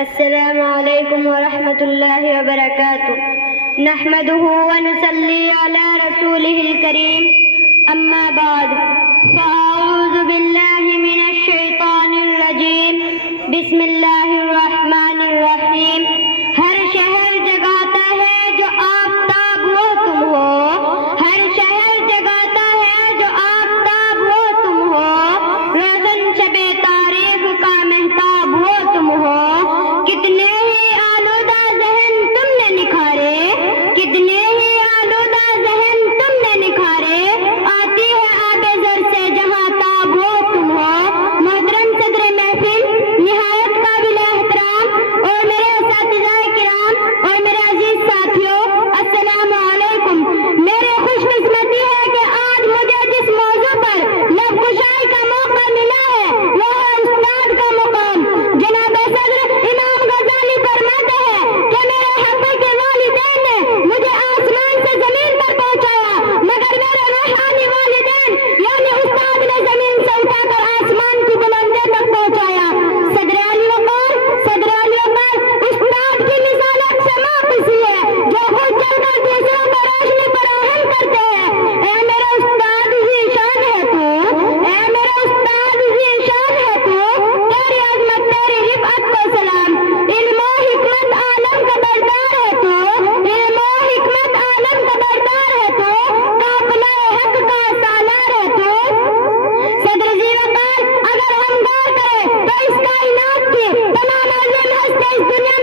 السلام علیکم ورحمۃ اللہ وبرکاتہ نحمده ونصلی علی رسوله الکریم اما بعد فاعوذ باللہ من الشیطان الرجیم بسم اللہ الرحمن الرحیم ہر شہر جگاتا ہے جو آفتاب وہ تم ہو، ہر شہر جگاتا ہے جو آفتاب وہ تم ہو، روشن شب تعریف کا مہتاب وہ تم ہو، کتنے ہی آلودہ ذہن تم نے نکھارے، کتنے ہی آلودہ ذہن تم نے نکھارے، آتی ہے آب زر سے جہاں تاب وہ تم ہو۔ محترم صدر محفل، نہایت قابل احترام اور میرے اساتذہ کرام اور میرے عزیز ساتھیوں، السلام علیکم۔ میری خوش قسمتی ہے کہ آج مجھے جس موضوع پر لب کشائی کا موقع ملا ہے وہ ہے استاد کا مقام۔ جناب صدر امام غزالی فرماتے ہیں کہ میرے حق کے والدین نے مجھے آسمان سے زمین پر پہنچایا، مگر میرے روحانی والدین یعنی استاد نے زمین سے اٹھا کر آسمان کی بلندی تک پہنچایا۔ صدر علی وقار، صدر علی وقار استاد کی مثال ایک سما کسی ہے جو خود جل کر دوسروں کو روشنی فراہم کرتے ہیں۔ اے میرے استاد ذیشان ہے تو، اے میرے استاد ذیشان ہے تو، تیری عظمت تیری رفعت کو سلام، علم و حکمت عالم کا بردار ہے تو، علم و حکمت عالم کا بردار ہے تو، قافلہ حق کا سالار ہے تو۔ صدر ذی وقار اگر ہم غور کریں تو اس کائنات کی تمام عظیم ہستی اس دنیا